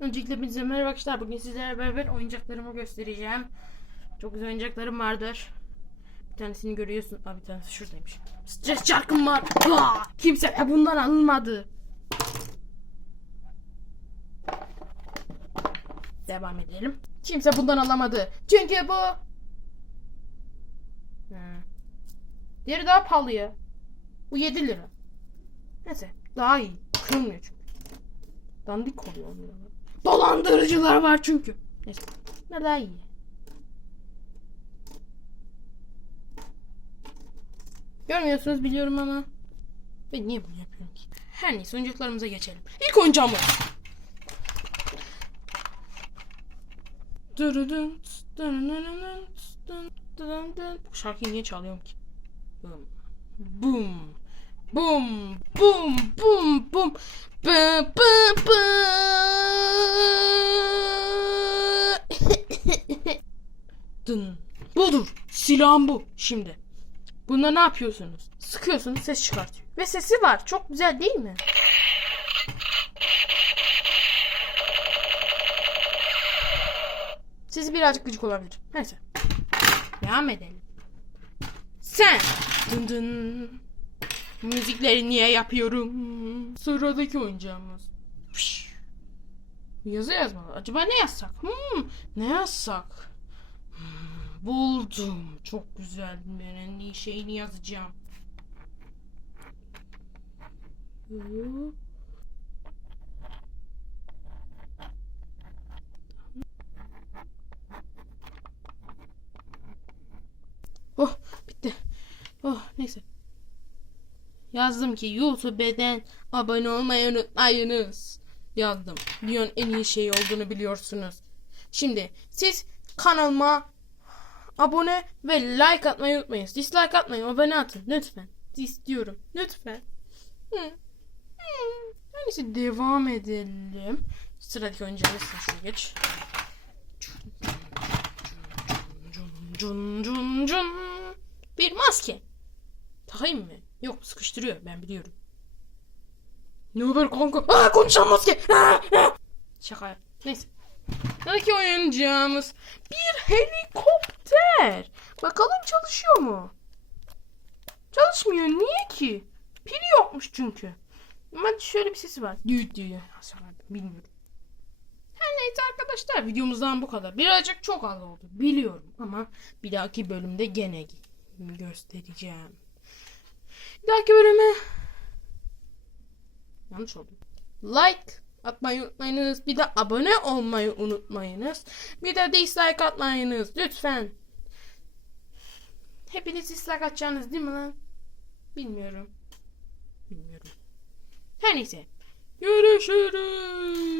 Öncelikle hepinize merhaba arkadaşlar. Bugün sizlerle beraber oyuncaklarımı göstereceğim. Çok güzel oyuncaklarım vardır. Bir tanesini görüyorsun. Abi bir tanesi şuradaymış. Stres çarkım var. Aa, kimse bundan alınmadı. Devam edelim. Kimse bundan alamadı. Çünkü bu... Hmm. Diğeri daha pahalı ya. Bu 7 lira. Neyse daha iyi. Kırılmıyor çünkü. Dandik oluyor onlar. Dolandırıcılar var çünkü. Neyse. Ne daha iyi. Görmüyorsunuz biliyorum ama. Ben niye bunu yapıyorum ki? Her neyse oyuncaklarımıza geçelim. İlk dın, dın. Bu şarkıyı niye çalıyorum ki? Bum. Bum. Bum. Bum. Bum. Bum. Bı, bı, bı. Dın. Budur. Silahım bu. Şimdi. Bunda ne yapıyorsunuz? Sıkıyorsunuz ses çıkartıyor. Ve sesi var. Çok güzel değil mi? Sesi birazcık gıcık olabilir. Neyse. Devam edelim. Sen. Dın dın. Müzikleri niye yapıyorum? Sıradaki oyuncağımız. Yazı yazmalı. Acaba ne yazsak? Hmm, ne yazsak? Buldum. Çok güzel. İyi şeyini yazacağım. Oh bitti. Oh neyse. Yazdım ki YouTube'den abone olmayı unutmayınız. Yazdım. Dünyanın en iyi şey olduğunu biliyorsunuz. Şimdi siz kanalıma abone ve like atmayı unutmayın. Dislike atmayın. Abone atın. Lütfen. İstiyorum. Lütfen. Hı. Hı. Neyse devam edelim. Sıradaki oyuncağımız şuraya geç. Cun cun cun. Bir maske. Takayım mı? Yok sıkıştırıyor ben biliyorum. Ne haber kanka? Aa konuşan maske. Aa, aa. Şaka. Neyse. Sıradaki oyuncağımız bir helikopter. Bakalım çalışıyor mu? Çalışmıyor. Niye ki? Pili yokmuş çünkü. Ama şöyle bir sesi var. Düğüt diyor. Bilmiyorum. Her neyse arkadaşlar videomuzdan bu kadar. Birazcık çok az oldu biliyorum ama bir dahaki bölümde gene göstereceğim. Bir dahaki bölüme yanlış oldu. Like atmayı unutmayınız. Bir de abone olmayı unutmayınız. Bir de dislike atmayınız lütfen. Hepiniz dislike atacaksınız değil mi lan? Bilmiyorum. Bilmiyorum. Her neyse. Görüşürüz.